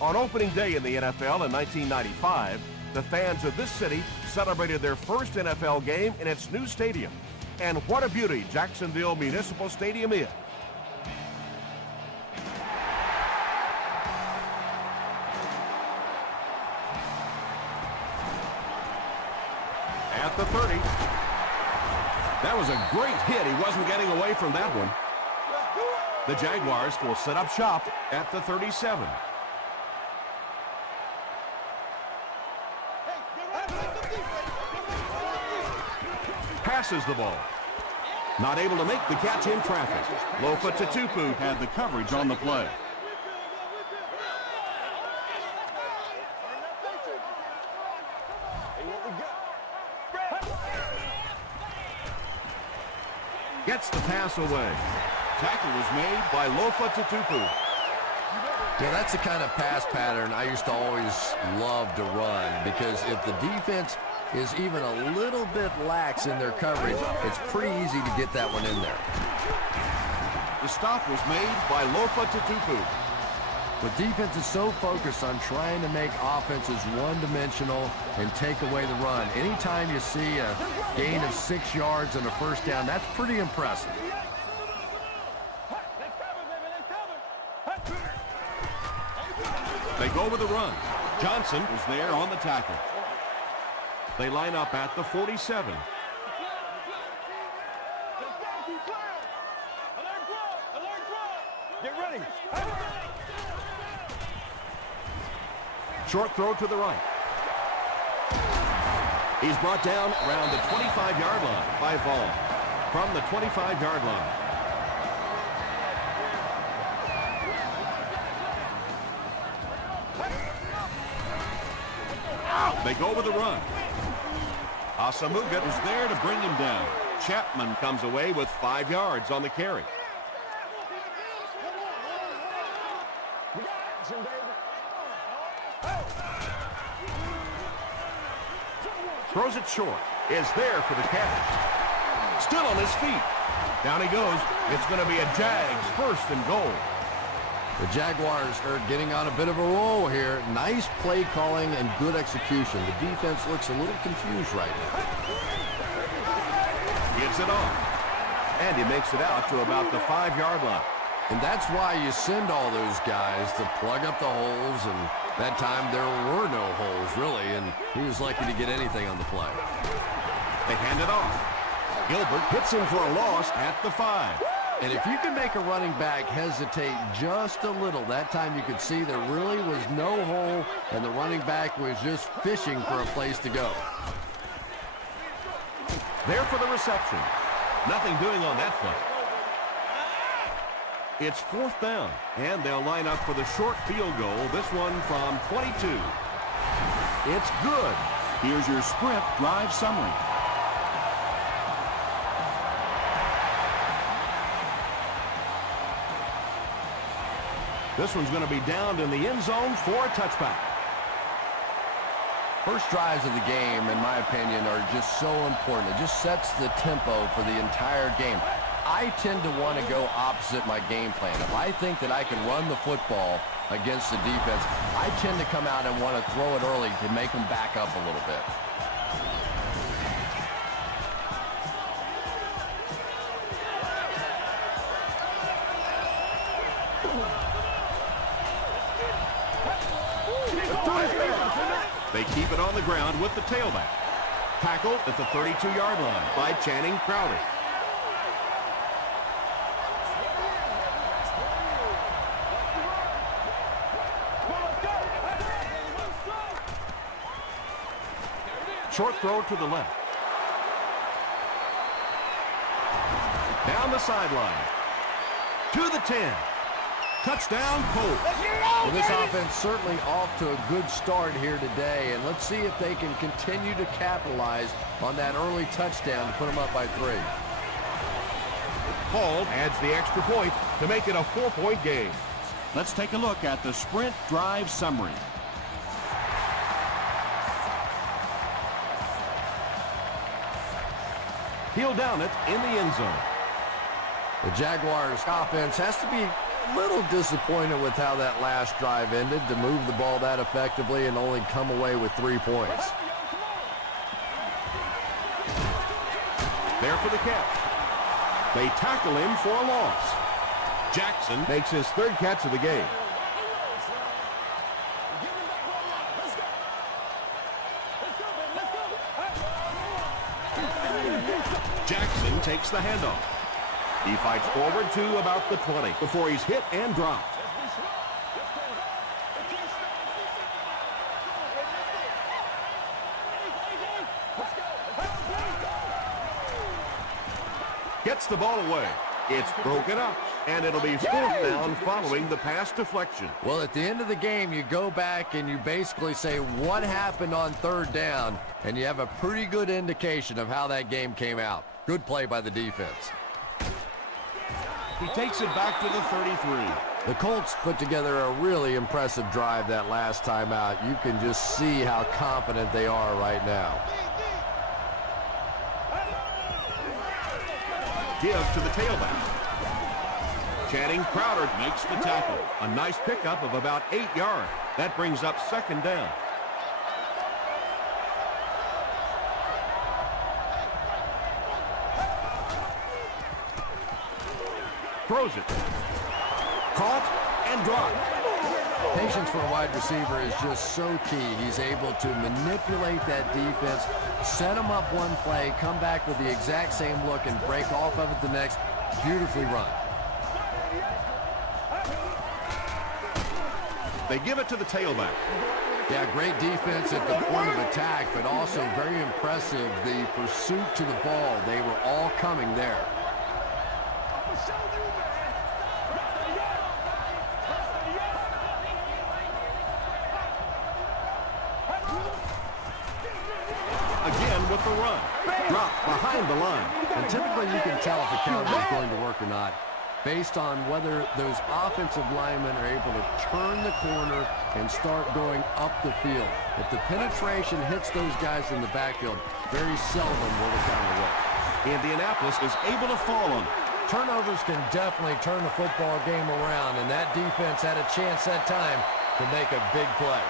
On opening day in the NFL in 1995, the fans of this city celebrated their first NFL game in its new stadium. And what a beauty Jacksonville Municipal Stadium is. At the 30. That was a great hit. He wasn't getting away from that one. The Jaguars will set up shop at the 37. Passes the ball. Not able to make the catch in traffic. Lofa Tatupu had the coverage on the play. Gets the pass away. Tackle was made by Lofa Tatupu. Yeah, that's the kind of pass pattern I used to always love to run, because if the defense is even a little bit lax in their coverage, it's pretty easy to get that one in there. The stop was made by Lofa Tatupu. But defense is so focused on trying to make offenses one-dimensional and take away the run. Anytime you see a gain of 6 yards and a first down, that's pretty impressive. They go with the run. Johnson is there on the tackle. They line up at the 47. Get ready. Short throw to the right. He's brought down around the 25-yard line by Vaughn. From the 25-yard line. They go with the run. Asamuga is there to bring him down. Chapman comes away with 5 yards on the carry. Throws it short. Is there for the catch. Still on his feet. Down he goes. It's going to be a Jags first and goal. The Jaguars are getting on a bit of a roll here. Nice play calling and good execution. The defense looks a little confused right now. Gets it off. And he makes it out to about the 5-yard line. And that's why you send all those guys to plug up the holes, and that time there were no holes, really, and he was lucky to get anything on the play. They hand it off. Gilbert hits him for a loss at the 5. And if you can make a running back hesitate just a little, that time you could see there really was no hole, and the running back was just fishing for a place to go. There for the reception. Nothing doing on that play. It's 4th down, and they'll line up for the short field goal, this one from 22. It's good. Here's your sprint drive summary. This one's going to be downed in the end zone for a touchback. First drives of the game, in my opinion, are just so important. It just sets the tempo for the entire game. I tend to want to go opposite my game plan. If I think that I can run the football against the defense, I tend to come out and want to throw it early to make them back up a little bit. They keep it on the ground with the tailback. Tackled at the 32-yard line by Channing Crowder. Short throw to the left. Down the sideline. To the 10. Touchdown, Colts. Well, this offense certainly off to a good start here today, and let's see if they can continue to capitalize on that early touchdown to put them up by 3. Hall adds the extra point to make it a 4-point game. Let's take a look at the sprint drive summary. He'll down it in the end zone. The Jaguars offense has to be A little disappointed with how that last drive ended, to move the ball that effectively and only come away with 3 points. There for the catch. They tackle him for a loss. Jackson makes his 3rd catch of the game. Jackson takes the handoff. He fights forward to about the 20 before he's hit and dropped. Gets the ball away. It's broken up, and it'll be 4th down following the pass deflection. Well, at the end of the game, you go back and you basically say what happened on 3rd down, and you have a pretty good indication of how that game came out. Good play by the defense. He takes it back to the 33. The Colts put together a really impressive drive that last time out. You can just see how confident they are right now. Give to the tailback. Channing Crowder makes the tackle. A nice pickup of about 8 yards. That brings up 2nd down. Throws it. Caught and dropped. Patience for a wide receiver is just so key. He's able to manipulate that defense, set him up one play, come back with the exact same look, and break off of it the next. Beautifully run. They give it to the tailback. Yeah, great defense at the point of attack, but also very impressive the pursuit to the ball. They were all coming there. With the run. Drop behind the line. And typically you can tell if the counter is going to work or not based on whether those offensive linemen are able to turn the corner and start going up the field. If the penetration hits those guys in the backfield, very seldom will the counter work. Indianapolis is able to fall on it. Turnovers can definitely turn the football game around, and that defense had a chance that time to make a big play.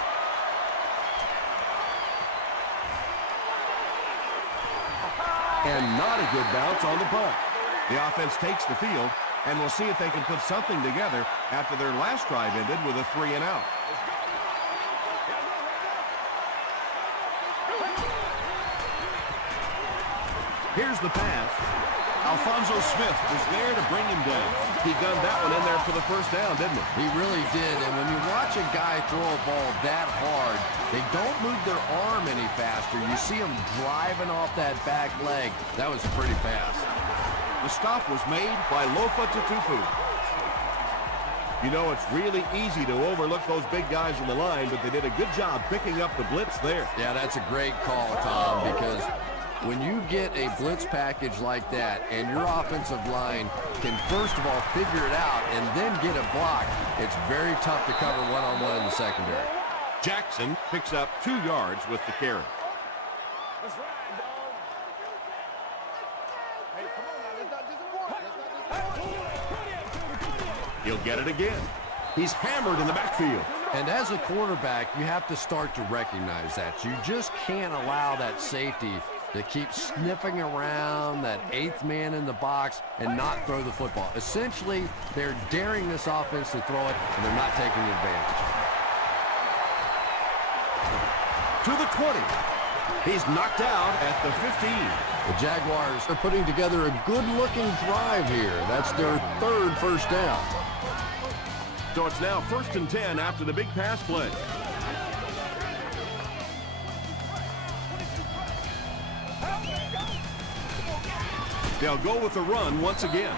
And not a good bounce on the punt. The offense takes the field, and we'll see if they can put something together after their last drive ended with a 3 and out. Here's the pass. Alfonso Smith was there to bring him down. He gunned that one in there for the 1st down, didn't he? He really did, and when you watch a guy throw a ball that hard, they don't move their arm any faster. You see them driving off that back leg. That was pretty fast. The stop was made by Lofa Tutupu. You know, it's really easy to overlook those big guys in the line, but they did a good job picking up the blitz there. Yeah, that's a great call, Tom, because when you get a blitz package like that and your offensive line can first of all figure it out and then get a block, it's very tough to cover one-on-one in the secondary. Jackson picks up 2 yards with the carry. He'll get it again. He's hammered in the backfield. And as a quarterback, you have to start to recognize that. You just can't allow that safety to keep sniffing around that 8th man in the box and not throw the football. Essentially, they're daring this offense to throw it, and they're not taking advantage. To the 20. He's knocked out at the 15. The Jaguars are putting together a good-looking drive here. That's their 3rd first down. So it's now 1st and 10 after the big pass play. They'll go with the run once again.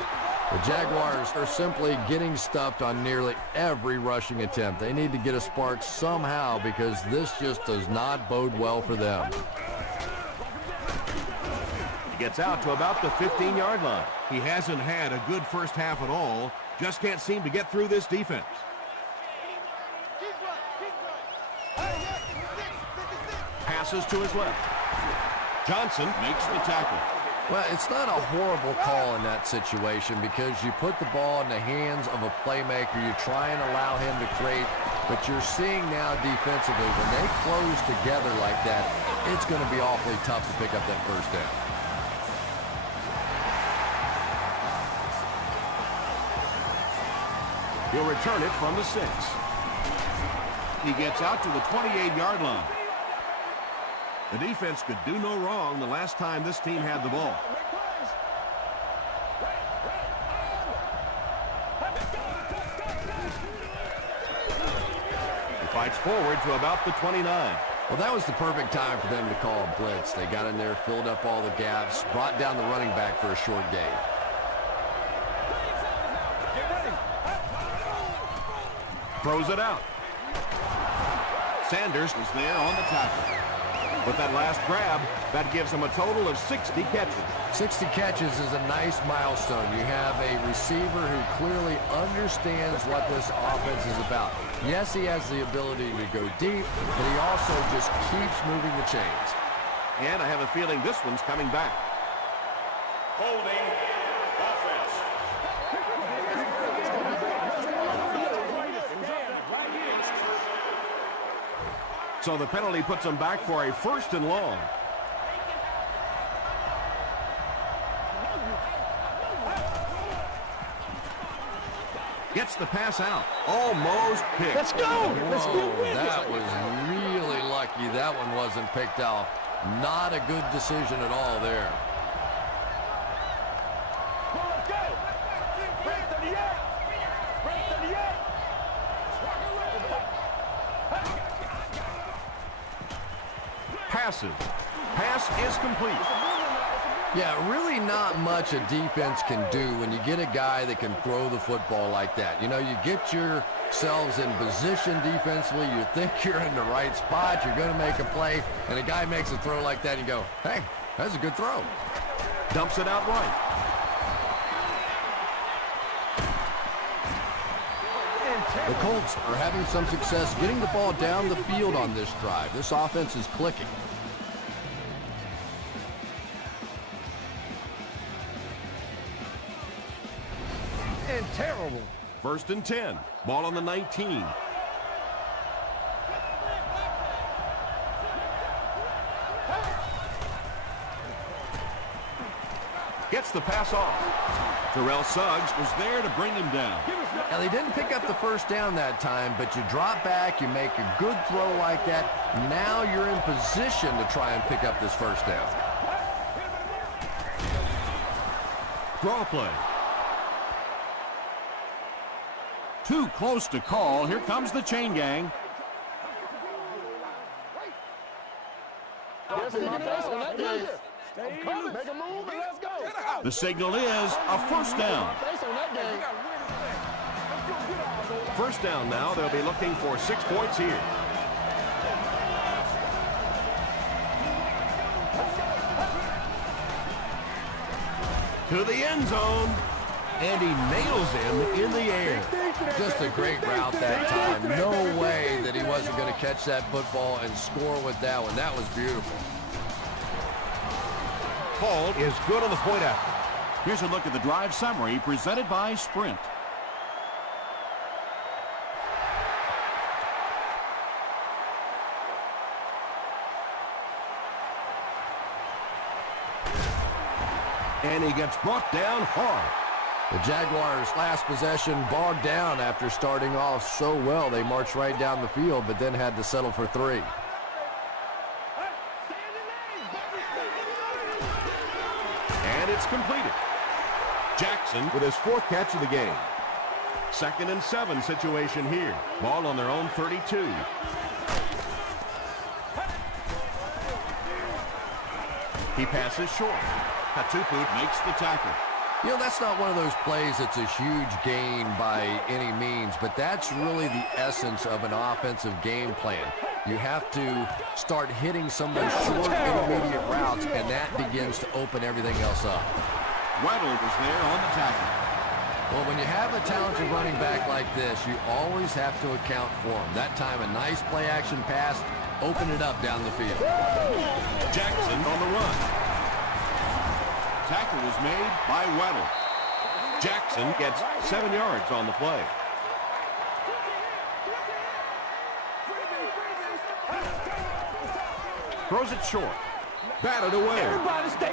The Jaguars are simply getting stuffed on nearly every rushing attempt. They need to get a spark somehow because this just does not bode well for them. He gets out to about the 15-yard line. He hasn't had a good first half at all. Just can't seem to get through this defense. Passes to his left. Johnson makes the tackle. Well, it's not a horrible call in that situation because you put the ball in the hands of a playmaker. You try and allow him to create, but you're seeing now defensively, when they close together like that, it's going to be awfully tough to pick up that first down. He'll return it from the 6. He gets out to the 28-yard line. The defense could do no wrong the last time this team had the ball. He fights forward to about the 29. Well, that was the perfect time for them to call a blitz. They got in there, filled up all the gaps, brought down the running back for a short gain. Throws it out. Sanders is there on the tackle. With that last grab, that gives him a total of 60 catches. 60 catches is a nice milestone. You have a receiver who clearly understands what this offense is about. Yes, he has the ability to go deep, but he also just keeps moving the chains. And I have a feeling this one's coming back. Holding offense. So the penalty puts him back for a 1st and long. Gets the pass out. Almost picked. Let's go. Let's get Whoa, with that it. was really lucky that one wasn't picked off. Not a good decision at all there. Passes. Pass is complete. Yeah, really not much a defense can do when you get a guy that can throw the football like that. You know, you get yourselves in position defensively. You think you're in the right spot. You're going to make a play, and a guy makes a throw like that, and you go, hey, that's a good throw. Dumps it out right. The Colts are having some success getting the ball down the field on this drive. This offense is clicking. And terrible. 1st and 10. Ball on the 19. Gets the pass off. Terrell Suggs was there to bring him down. Now, they didn't pick up the first down that time, but you drop back, you make a good throw like that. Now you're in position to try and pick up this first down. Draw play. Too close to call. Here comes the chain gang. The signal is a 1st down. 1st down now. They'll be looking for 6 points here. To the end zone. And he nails him in the air. Just a great route that time. No way that he wasn't going to catch that football and score with that one. That was beautiful. Called is good on the point after. Here's a look at the drive summary presented by Sprint. And he gets brought down hard. The Jaguars' last possession bogged down after starting off so well. They marched right down the field, but then had to settle for 3. And it's completed. Jackson with his 4th catch of the game. 2nd and 7 situation here. Ball on their own 32. He passes short. Katuput makes the tackle. You know, that's not one of those plays that's a huge gain by any means, but that's really the essence of an offensive game plan. You have to start hitting some of those short intermediate routes, and that begins to open everything else up. Weddle was there on the tackle. Well, when you have a talented running back like this, you always have to account for him. That time, a nice play-action pass, open it up down the field. Jackson on the run. tackle was made by Weddle. Jackson gets 7 yards on the play. Throws it short. Batted away.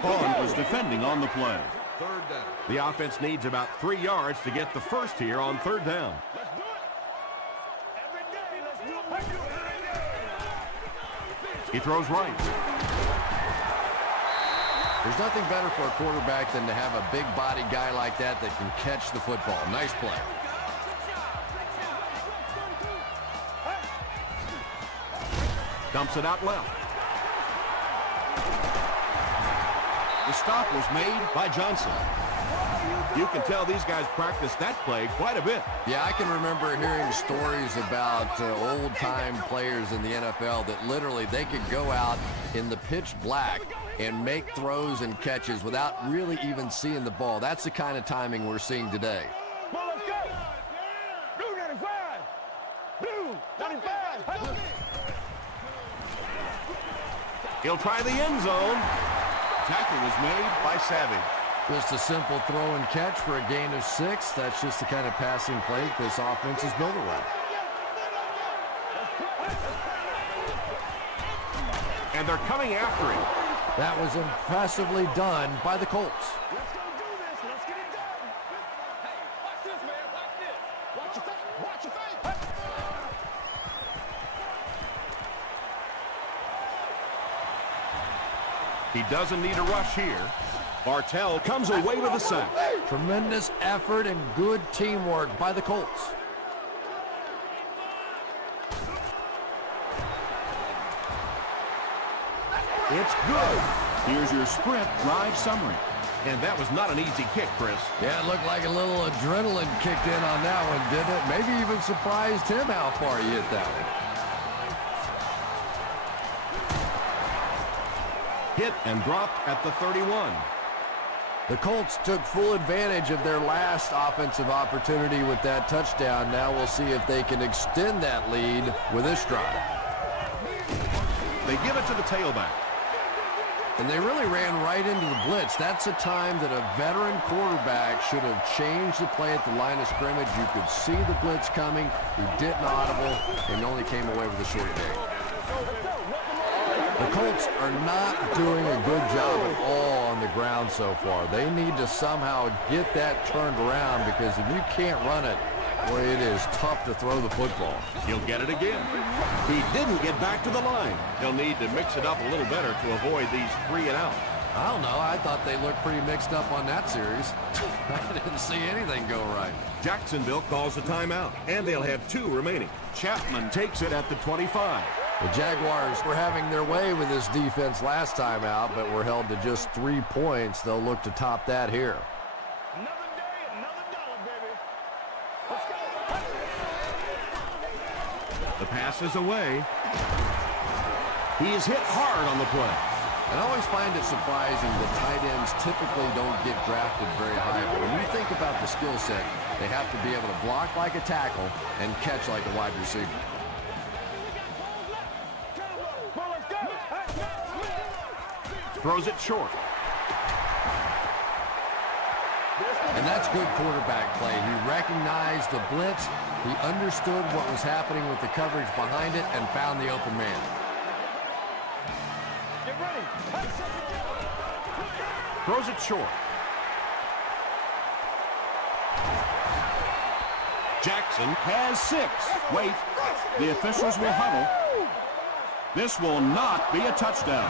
Bond was defending on the play. Third down. The offense needs about 3 yards to get the first here on third down. He throws right. There's nothing better for a quarterback than to have a big body guy like that that can catch the football. Nice play. Dumps it out left. The stop was made by Johnson. You can tell these guys practice that play quite a bit. Yeah, I can remember hearing stories about old-time players in the NFL that literally they could go out in the pitch black and make throws and catches without really even seeing the ball. That's the kind of timing we're seeing today. Well, let's go. Blue 95. Blue 95. He'll try the end zone. Tackle was made by Savage. Just a simple throw and catch for a gain of 6. That's just the kind of passing play this offense is built around. And they're coming after him. That was impressively done by the Colts. Let's go do this. Let's get it done. Hey, watch this, man. Watch this. Watch your face. Watch your face. He doesn't need a rush here. Bartell comes away with a sack. Tremendous effort and good teamwork by the Colts. It's good. Here's your sprint drive summary. And that was not an easy kick, Chris. Yeah, it looked like a little adrenaline kicked in on that one, didn't it? Maybe even surprised him how far he hit that one. Hit and dropped at the 31. The Colts took full advantage of their last offensive opportunity with that touchdown. Now we'll see if they can extend that lead with this drive. They give it to the tailback. And they really ran right into the blitz. That's a time that a veteran quarterback should have changed the play at the line of scrimmage. You could see the blitz coming. He didn't audible and only came away with a short gain. The Colts are not doing a good job at all on the ground so far. They need to somehow get that turned around because if you can't run it, boy, it is tough to throw the football. He'll get it again. He didn't get back to the line. He'll need to mix it up a little better to avoid these 3 and out. I don't know. I thought they looked pretty mixed up on that series. I didn't see anything go right. Jacksonville calls a timeout, and they'll have 2 remaining. Chapman takes it at the 25. The Jaguars were having their way with this defense last time out, but were held to just 3 points. They'll look to top that here. Another day, another dollar, baby. Let's go. The pass is away. He is hit hard on the play. And I always find it surprising that tight ends typically don't get drafted very high. But when you think about the skill set, they have to be able to block like a tackle and catch like a wide receiver. Throws it short. And that's good quarterback play. He recognized the blitz. He understood what was happening with the coverage behind it and found the open man. Get ready. Throws it short. Jackson has 6. Wait. The officials will huddle. This will not be a touchdown.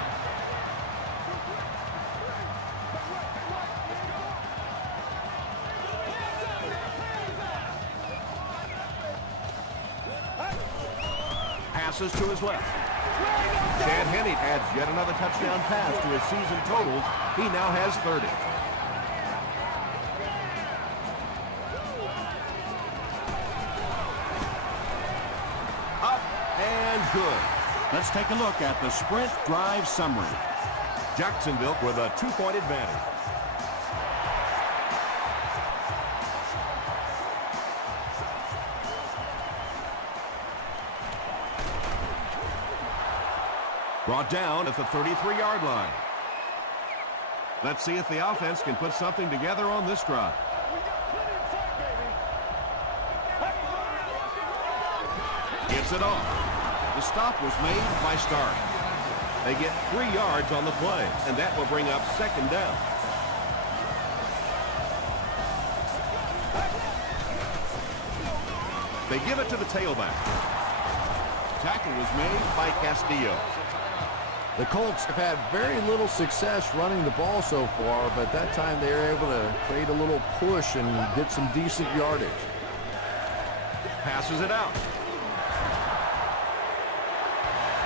Passes to his left. Chad Henne adds yet another touchdown pass to his season totals. He now has 30. Up and good. Let's take a look at the sprint drive summary. Jacksonville with a 2-point advantage. Brought down at the 33-yard line. Let's see if the offense can put something together on this drive. Gets it off. The stop was made by Stark. They get 3 yards on the play, and that will bring up 2nd down. They give it to the tailback. Tackle was made by Castillo. The Colts have had very little success running the ball so far, but that time they were able to create a little push and get some decent yardage. Passes it out.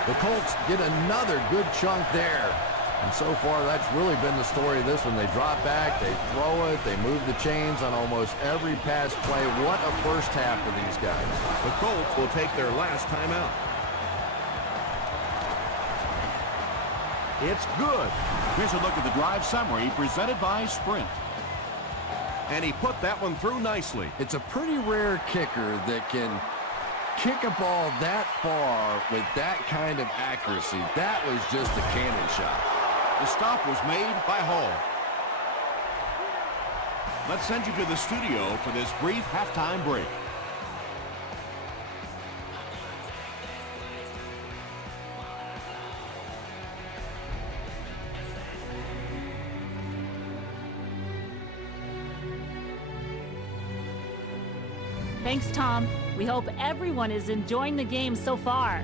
The Colts get another good chunk there. And so far, that's really been the story of this one. They drop back, they throw it, they move the chains on almost every pass play. What a first half for these guys. The Colts will take their last timeout. It's good. Here's a look at the drive summary presented by Sprint. And he put that one through nicely. It's a pretty rare kicker that can kick a ball that far with that kind of accuracy. That was just a cannon shot. The stop was made by Hall. Let's send you to the studio for this brief halftime break. Thanks, Tom. We hope everyone is enjoying the game so far.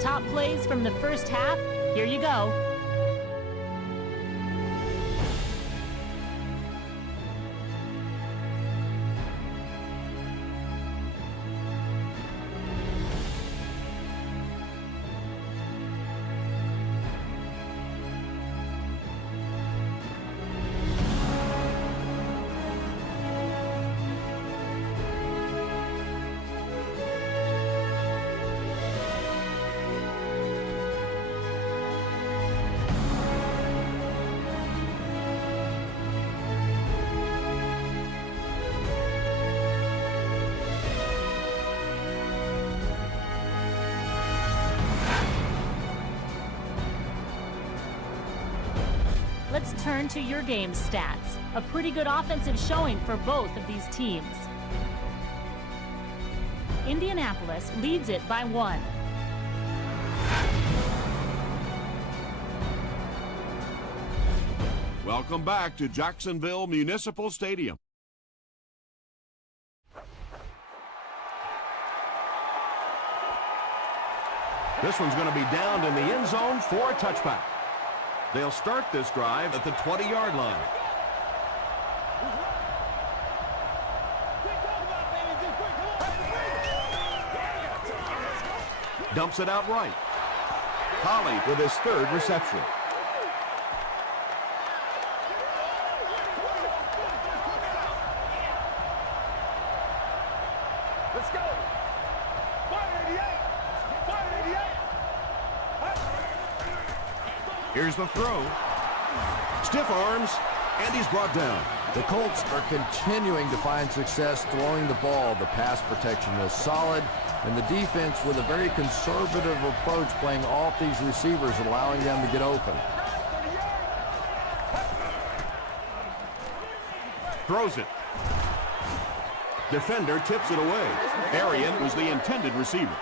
Top plays from the first half. Here you go. Let's turn to your game stats. A pretty good offensive showing for both of these teams. Indianapolis leads it by 1. Welcome back to Jacksonville Municipal Stadium. This one's going to be downed in the end zone for a touchback. They'll start this drive at the 20-yard line. Dumps it out right. Holly with his 3rd reception. Let's go. 588. 588. Here's the throw. Stiff arms, and he's brought down. The Colts are continuing to find success throwing the ball. The pass protection is solid, and the defense with a very conservative approach playing off these receivers, allowing them to get open. Throws it. Defender tips it away. Arian was the intended receiver.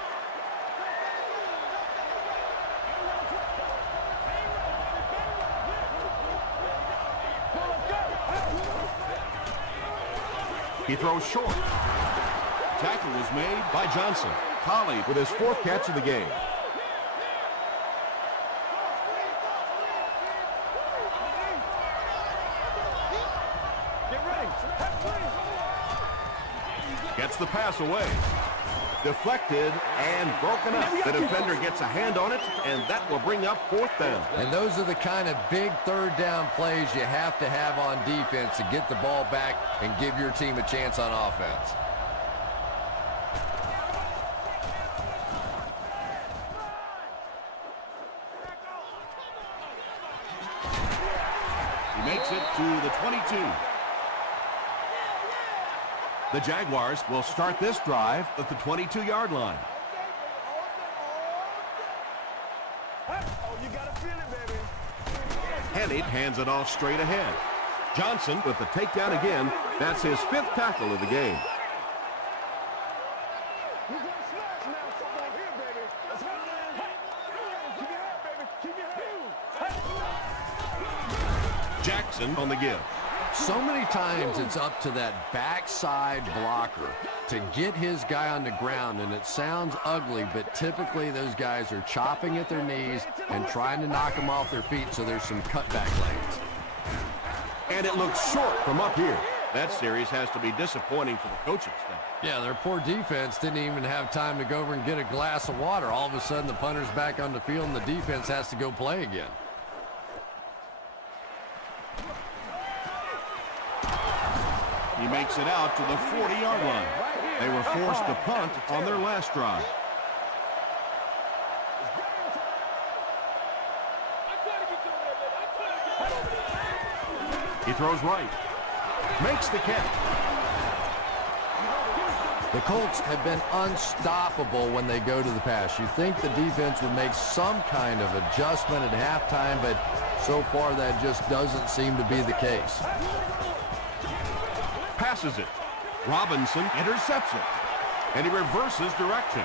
He throws short. Tackle was made by Johnson. Collie with his 4th catch of the game. Gets the pass away. Deflected and broken up. The defender gets a hand on it, and that will bring up 4th down. And those are the kind of big 3rd down plays you have to have on defense to get the ball back and give your team a chance on offense. He makes it to the 22. The Jaguars will start this drive at the 22-yard line. Hennig hands it off straight ahead. Johnson with the takedown again. That's his 5th tackle of the game. We're going to smash now. Something on here, baby. Let's go. Keep your head, baby. Keep your head. Jackson on the give. So many times it's up to that backside blocker to get his guy on the ground, and it sounds ugly, but typically those guys are chopping at their knees and trying to knock them off their feet, so there's some cutback lanes. And it looks short from up here. That series has to be disappointing for the coaching staff. Yeah, their poor defense didn't even have time to go over and get a glass of water. All of a sudden, the punter's back on the field, and the defense has to go play again. He makes it out to the 40-yard line. They were forced to punt on their last drive. He throws right. Makes the catch. The Colts have been unstoppable when they go to the pass. You think the defense would make some kind of adjustment at halftime, but so far that just doesn't seem to be the case. Passes it. Robinson intercepts it. And he reverses direction.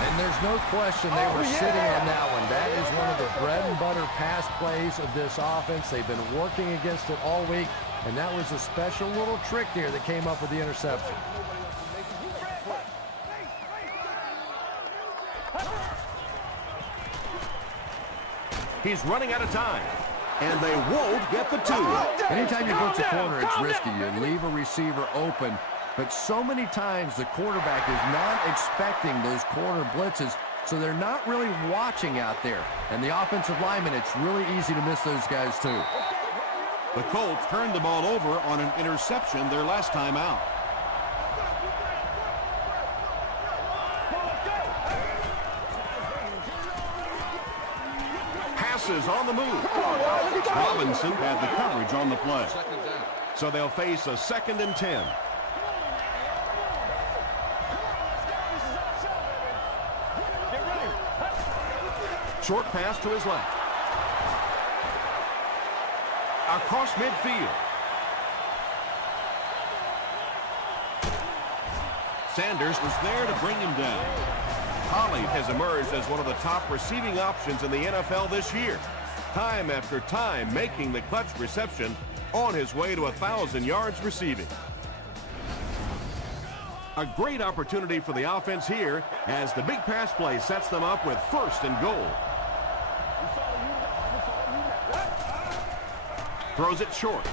And there's no question they were sitting on that one. That is one of the bread and butter pass plays of this offense. They've been working against it all week, and that was a special little trick there that came up with the interception. He's running out of time. And they won't get the 2. Anytime you blitz a corner, it's risky. You leave a receiver open. But so many times the quarterback is not expecting those corner blitzes, so they're not really watching out there. And the offensive lineman, it's really easy to miss those guys too. The Colts turned the ball over on an interception their last time out. Passes on the move. Robinson had the coverage on the play. So they'll face a 2nd and 10. Short pass to his left. Across midfield. Sanders was there to bring him down. Holly has emerged as one of the top receiving options in the NFL this year. Time after time making the clutch reception on his way to 1,000 yards receiving. A great opportunity for the offense here as the big pass play sets them up with 1st and goal. Throws it short.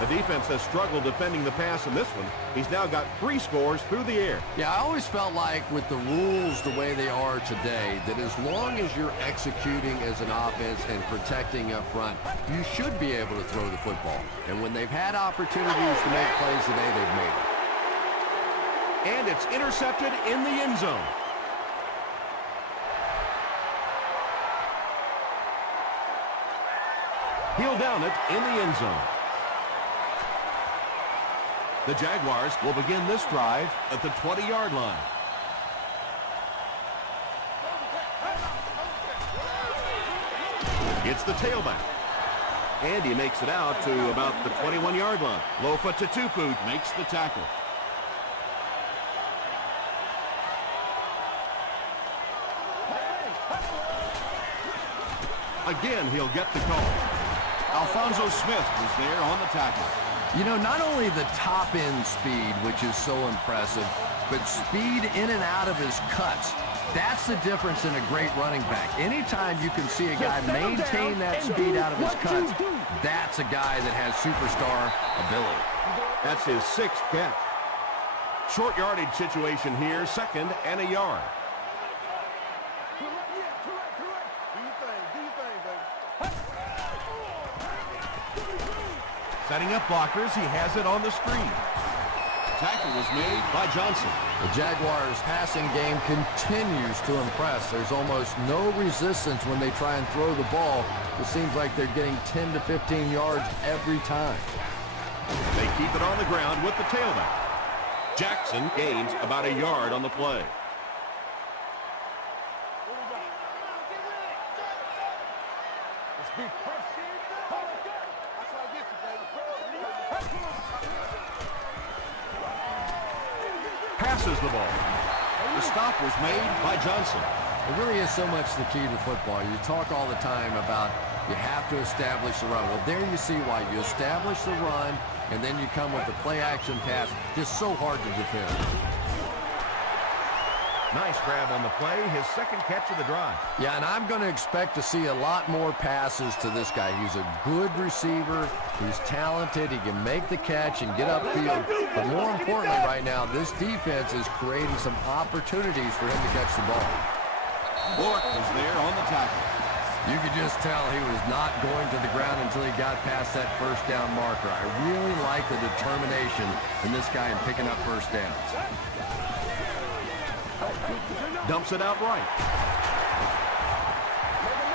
The defense has struggled defending the pass in this one. He's now got 3 scores through the air. Yeah, I always felt like with the rules the way they are today, that as long as you're executing as an offense and protecting up front, you should be able to throw the football. And when they've had opportunities to make plays today, they've made them. And it's intercepted in the end zone. He'll down it in the end zone. The Jaguars will begin this drive at the 20-yard line. It's the tailback. And he makes it out to about the 21-yard line. Lofa Tatupu Makes the tackle. Again, he'll get the call. Alfonso Smith was there on the tackle. You know, not only the top-end speed, which is so impressive, but speed in and out of his cuts. That's the difference in a great running back. Anytime you can see a guy maintain that speed out of his cuts, that's a guy that has superstar ability. That's his 6th catch. Short yardage situation here, 2nd and a yard. Setting up blockers, he has it on the screen. Tackle was made by Johnson. The Jaguars' passing game continues to impress. There's almost no resistance when they try and throw the ball. It seems like they're getting 10 to 15 yards every time. They keep it on the ground with the tailback. Jackson gains about a yard on the play. Passes the ball. The stop was made by Johnson. It really is so much the key to football. You talk all the time about you have to establish the run. Well, there you see why. You establish the run, and then you come with the play-action pass. Just so hard to defend. Nice grab on the play, his second catch of the drive. Yeah, and I'm going to expect to see a lot more passes to this guy. He's a good receiver. He's talented. He can make the catch and get upfield. But more importantly right now, this defense is creating some opportunities for him to catch the ball. Bullock was there on the tackle. You could just tell he was not going to the ground until he got past that first down marker. I really like the determination in this guy in picking up first downs. Dumps it out right.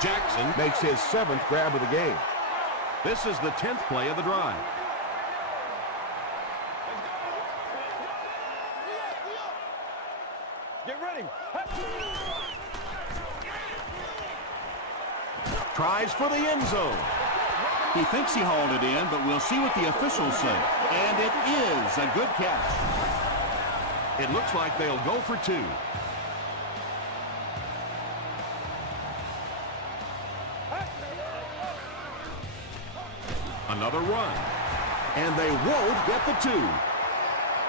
Jackson Makes his 7th grab of the game. This is the 10th play of the drive. Get ready. Tries for the end zone. He thinks he hauled it in, but we'll see what the officials say. And it is a good catch. It looks like they'll go for 2. Another run. And they won't get the 2.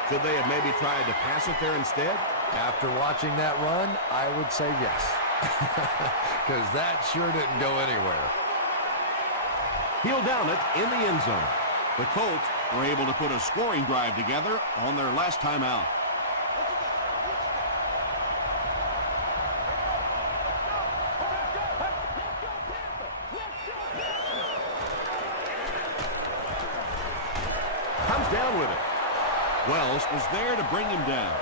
Should they have maybe tried to pass it there instead? After watching that run, I would say yes. Because that sure didn't go anywhere. He'll down it in the end zone. The Colts were able to put a scoring drive together on their last time out. Comes down with it. Wells was there to bring him down.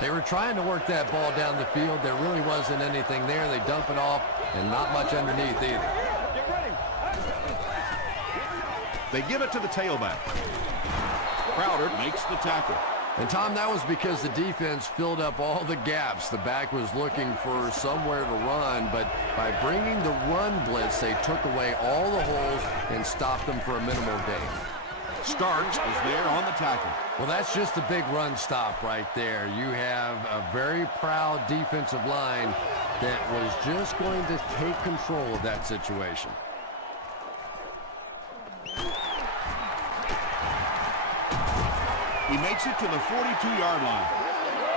They were trying to work that ball down the field. There really wasn't anything there. They dump it off, and not much underneath either. They give it to the tailback. Crowder makes the tackle. And, Tom, that was because the defense filled up all the gaps. The back was looking for somewhere to run, but by bringing the run blitz, they took away all the holes and stopped them for a minimal gain. Starks was there on the tackle. Well, that's just a big run stop right there. You have a very proud defensive line that was just going to take control of that situation. He makes it to the 42-yard line.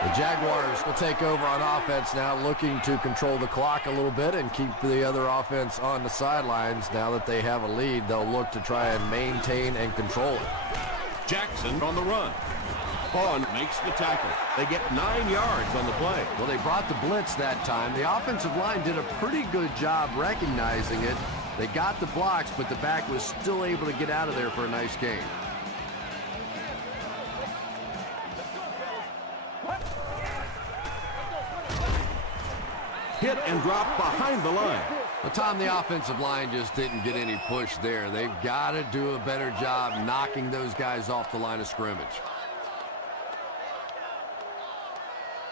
The Jaguars will take over on offense now, looking to control the clock a little bit and keep the other offense on the sidelines. Now that they have a lead, they'll look to try and maintain and control it. Jackson on the run. Vaughn makes the tackle. They get 9 yards on the play. Well, they brought the blitz that time. The offensive line did a pretty good job recognizing it. They got the blocks, but the back was still able to get out of there for a nice gain. Hit and drop behind the line. But, Tom, the offensive line just didn't get any push there. They've got to do a better job knocking those guys off the line of scrimmage.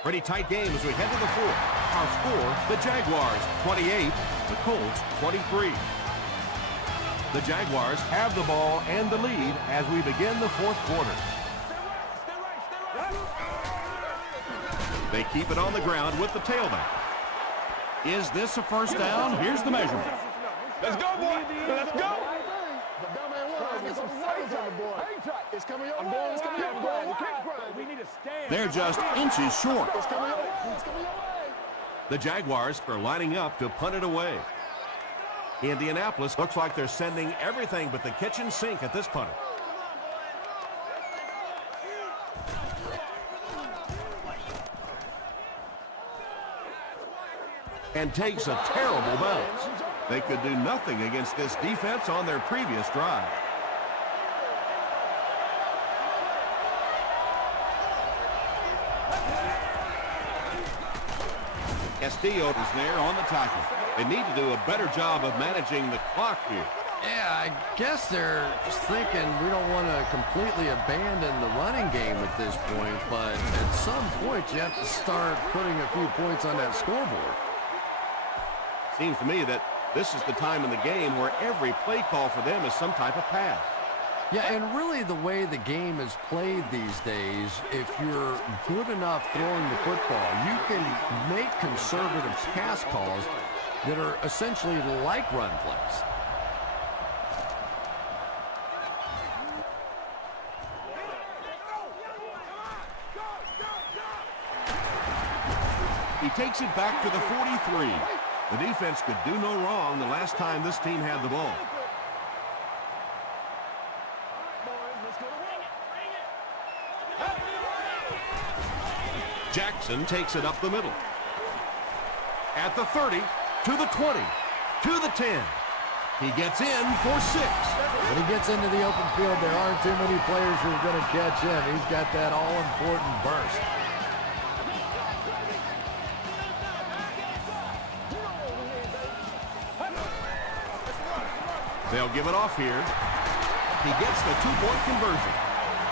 Pretty tight game as we head to the 4th. Our score, the Jaguars 28, the Colts 23. The Jaguars have the ball and the lead as we begin the 4th quarter. They keep it on the ground with the tailback. Is this a first down? Here's the measurement. Let's go, boy. Let's go. They're just inches short. The Jaguars are lining up to punt it away. Indianapolis looks like they're sending everything but the kitchen sink at this punter. And takes a terrible bounce. They could do nothing against this defense on their previous drive. Castillo is there on the tackle. They need to do a better job of managing the clock here. Yeah, I guess they're just thinking we don't want to completely abandon the running game at this point, but at some point you have to start putting a few points on that scoreboard. Seems to me that this is the time in the game where every play call for them is some type of pass. Yeah, and really the way the game is played these days, if you're good enough throwing the football, you can make conservative pass calls that are essentially like run plays. He takes it back to the 43. The defense could do no wrong the last time this team had the ball. Jackson takes it up the middle. At the 30, to the 20, to the 10. He gets in for 6. When he gets into the open field, there aren't too many players who are going to catch him. He's got that all-important burst. They'll give it off here. He gets the 2-point conversion.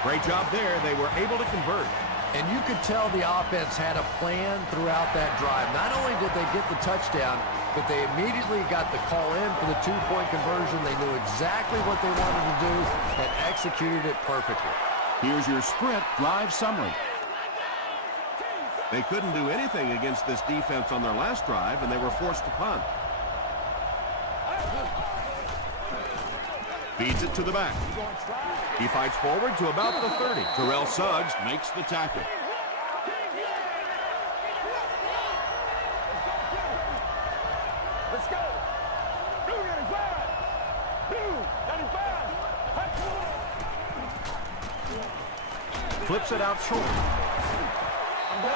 Great job there. They were able to convert. And you could tell the offense had a plan throughout that drive. Not only did they get the touchdown, but they immediately got the call in for the 2-point conversion. They knew exactly what they wanted to do and executed it perfectly. Here's your sprint drive summary. They couldn't do anything against this defense on their last drive, and they were forced to punt. Feeds it to the back. He fights forward to about the 30. Terrell Suggs makes the tackle. Let's go. Blue 95. Blue 95. Flips it out short.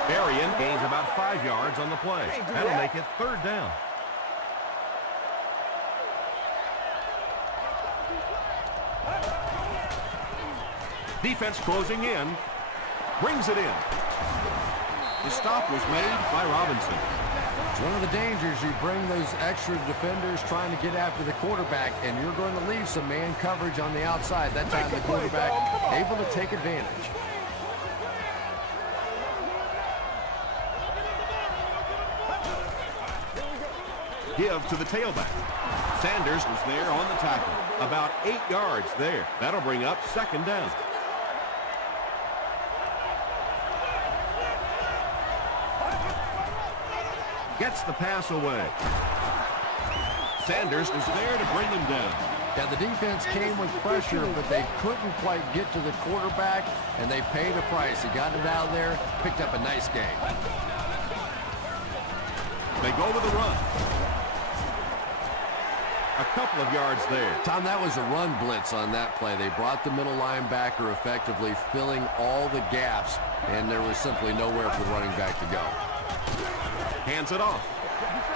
Berrien gains about 5 yards on the play. That'll make it 3rd down. Defense closing in. Brings it in. The stop was made by Robinson. It's one of the dangers. You bring those extra defenders trying to get after the quarterback, and you're going to leave some man coverage on the outside. That time the quarterback able to take advantage. Give to the tailback. Sanders was there on the tackle. About 8 yards there. That'll bring up 2nd down. Gets the pass away. Sanders was there to bring him down. Yeah, the defense came with pressure, but they couldn't quite get to the quarterback, and they paid a price. He got it out there, picked up a nice gain. They go with the run. A couple of yards there. Tom, that was a run blitz on that play. They brought the middle linebacker effectively, filling all the gaps, and there was simply nowhere for the running back to go. Hands it off.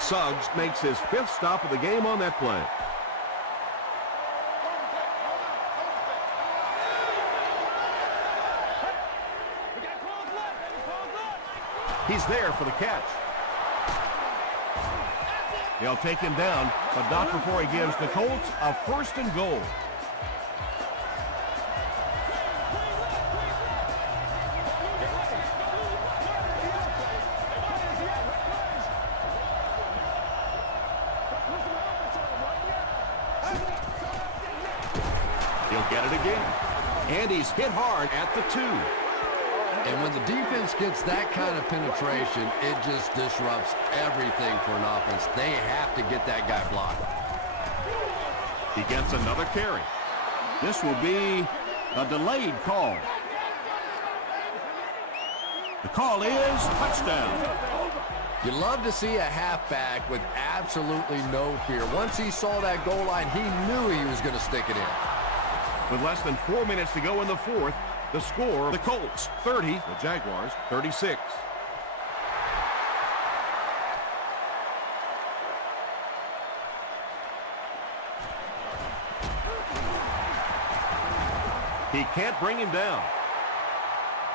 Suggs makes his 5th stop of the game on that play. He's there for the catch. They'll take him down, but not before he gives the Colts a 1st and goal. He'll get it again. And he's hit hard at the 2. And when the defense gets that kind of penetration, it just disrupts everything for an offense. They have to get that guy blocked. He gets another carry. This will be a delayed call. The call is touchdown. You love to see a halfback with absolutely no fear. Once he saw that goal line, he knew he was going to stick it in. With less than 4 minutes to go in the 4th, the score, the Colts 30, the Jaguars 36. He can't bring him down.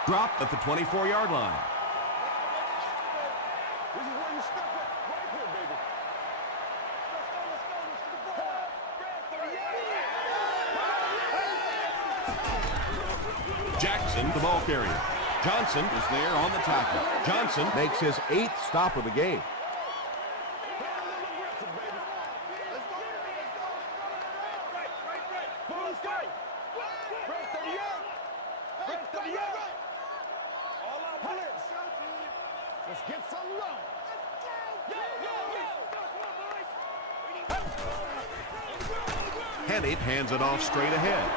Dropped at the 24-yard line. This is where you step up right here, baby. Let's go. Jackson, the ball carrier. Johnson is there on the tackle. Johnson makes his 8th stop of the game. Let's get some love. Hennig hands it off straight ahead.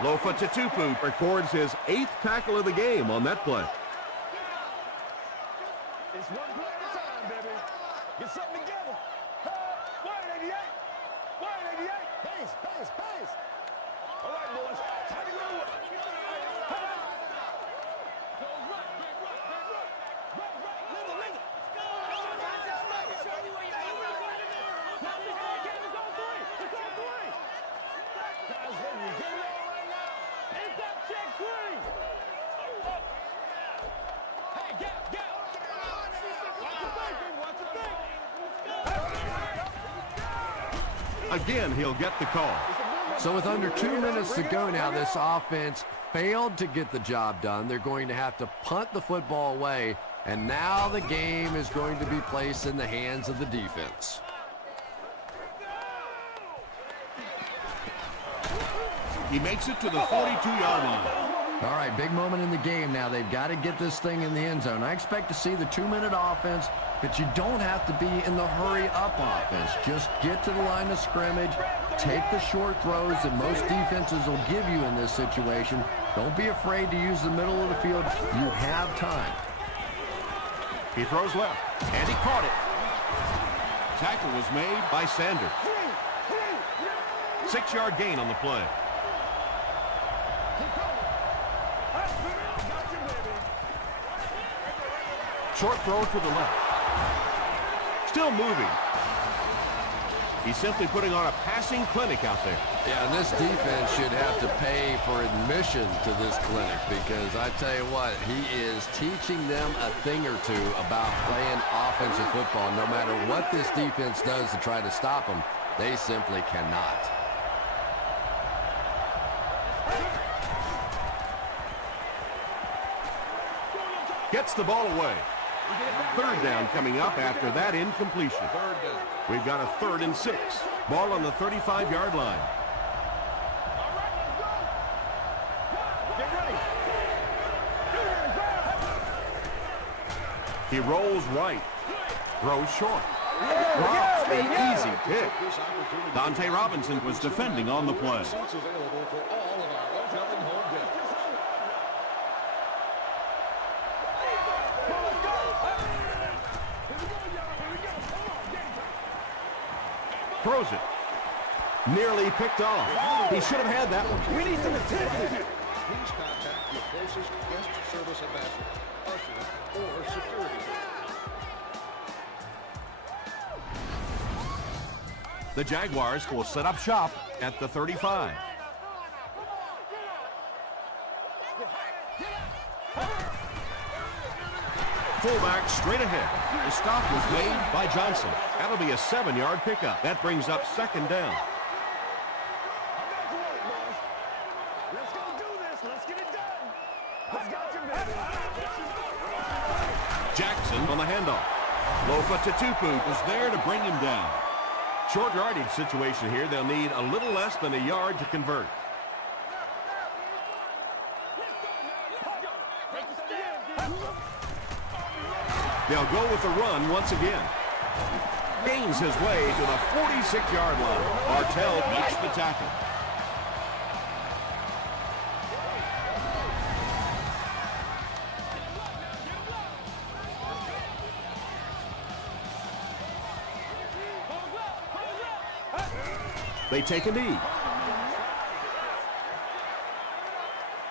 Lofa Tatupu records his 8th tackle of the game on that play. It's one play at a time, baby. Get something together. Wide 88. Wide 88. Pace, pace, pace. All right, boys. Time to go. Again, he'll get the call. So with under 2 minutes to go now, this offense failed to get the job done. They're going to have to punt the football away, and now the game is going to be placed in the hands of the defense. He makes it to the 42-yard line. All right, big moment in the game now. They've got to get this thing in the end zone. I expect to see the 2-minute offense, but you don't have to be in the hurry-up offense. Just get to the line of scrimmage, take the short throws that most defenses will give you in this situation. Don't be afraid to use the middle of the field. You have time. He throws left, and he caught it. Tackle was made by Sanders. 6-yard gain on the play. Short throw to the left. Still moving. He's simply putting on a passing clinic out there. Yeah, and this defense should have to pay for admission to this clinic because I tell you what, he is teaching them a thing or two about playing offensive football. No matter what this defense does to try to stop them, they simply cannot. Gets the ball away. 3rd down coming up after that incompletion. We've got a 3rd and 6. Ball on the 35-yard line. He rolls right. Throws short. Drops the easy pick. Dante Robinson was defending on the play. Throws it. Nearly picked off. He should have had that one. We need some attention. Please contact your closest guest service ambassador, usher, or security. The Jaguars will set up shop at the 35. Fullback straight ahead. The stop was made by Johnson. That'll be a 7-yard pickup. That brings up 2nd down. Let's go do this. Let's get it done. Let's got you, baby. Jackson on the handoff. Lofa Tatupu is there to bring him down. Short yardage situation here. They'll need a little less than a yard to convert. They'll go with the run once again. Gains his way to the 46-yard line. Bartell makes the tackle. They take a knee.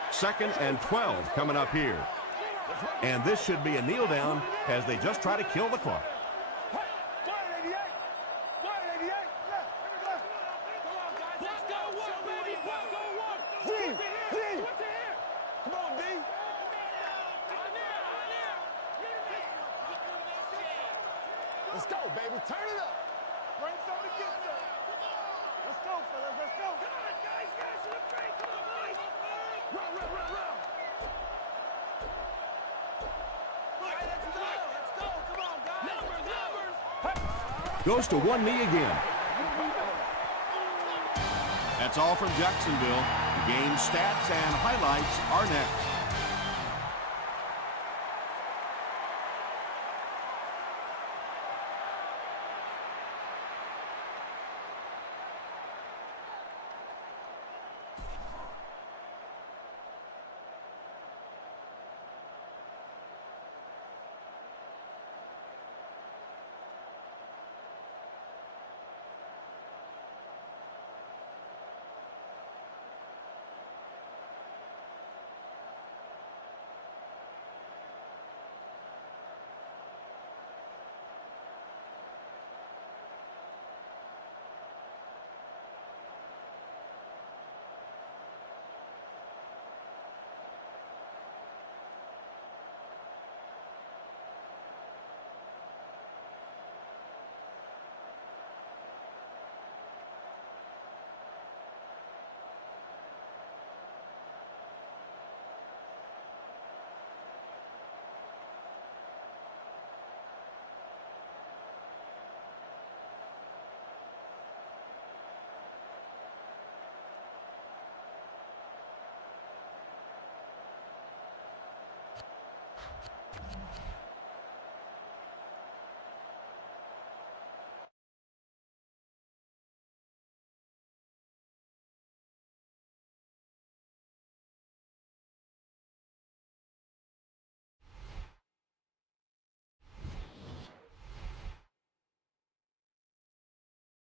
2nd and 12 coming up here. And this should be a kneel down as they just try to kill the clock. Come on, D. Let's go, baby. Turn it up. Bring something to get some. Let's go, fellas. Let's go. Come on, guys. Guys, to the break. Come on, boys. Run, run, run, run. Goes to one knee again. That's all from Jacksonville. Game stats and highlights are next.